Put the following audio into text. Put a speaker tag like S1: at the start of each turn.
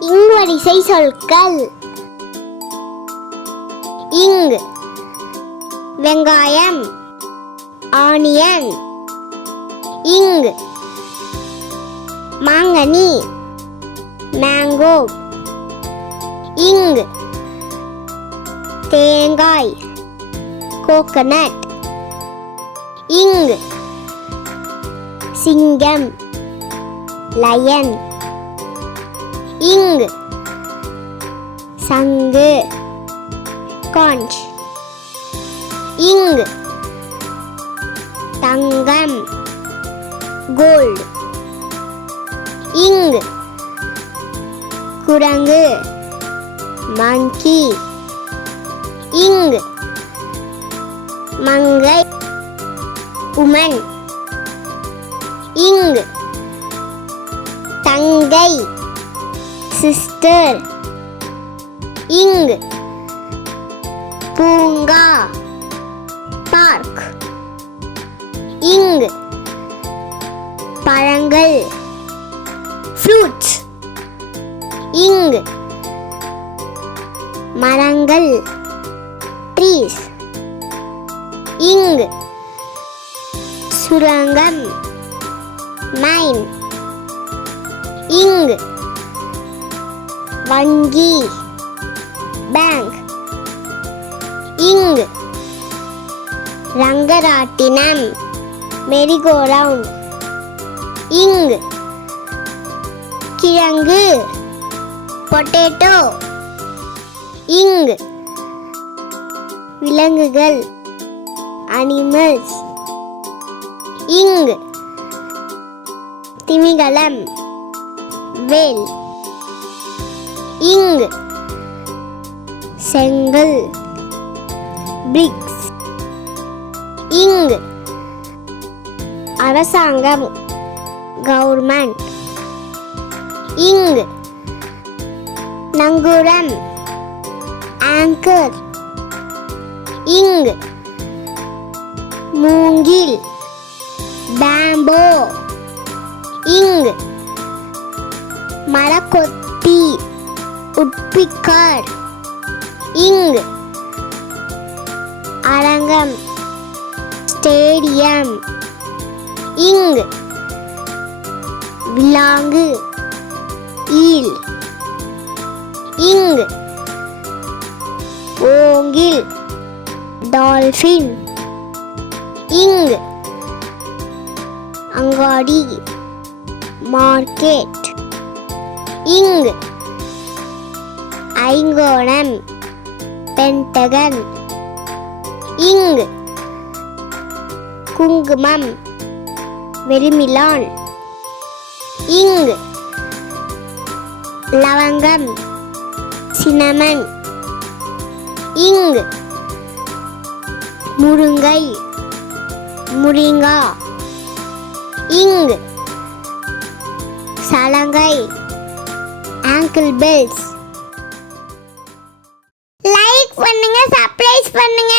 S1: இங்வரிசை சொற்கள். இங் வெங்காயம். ஆனியன். இங் மாங்கனி. மேங்கோ. இங் தேங்காய். கோகனட். இங் சிங்கம் லயன் இங் சங்கு காஞ்ச் இங் தங்கம் கோல்டு இங் குரங்கு மங்கி இங் மங்கை உமன். இங் தங்கை. சிஸ்டர். இங் பூங்கா. பார்க். இங் பழங்கள். ஃப்ரூட்ஸ். இங் மரங்கள். ட்ரீஸ். இங் சுரங்கம். மைன் இங் வங்கி பேங்க் இங் ரங்கராட்டினம் மெரிகோ இங் கிழங்கு பொட்டேட்டோ இங் விலங்குகள் அனிமல்ஸ் இங் திமிங்கலம். வேல். இங் செங்கல். பிரிக்ஸ். இங் அரசாங்கம். கவர்மெண்ட். இங் நங்குரம். ஆங்கர். இங் மூங்கில். பேம்போ. இங் மரக்கொத்தி உட்பிக்கார் இங் அரங்கம் ஸ்டேடியம். இங் விலாங்கு ஈல். இங் ஓங்கில் டால்ஃபின். இங் அங்காடி. மார்க்கெட். இங் ஐங்கோணம் பென்டகன். இங் குங்குமம் வெறுமிலான். இங் லவங்கம் சினமன் இங் முருங்கை முருங்கா. இங் சலங்கை ஆங்கிள் பெல்ஸ் லைக் பண்ணுங்க சப்ளைஸ் பண்ணுங்க.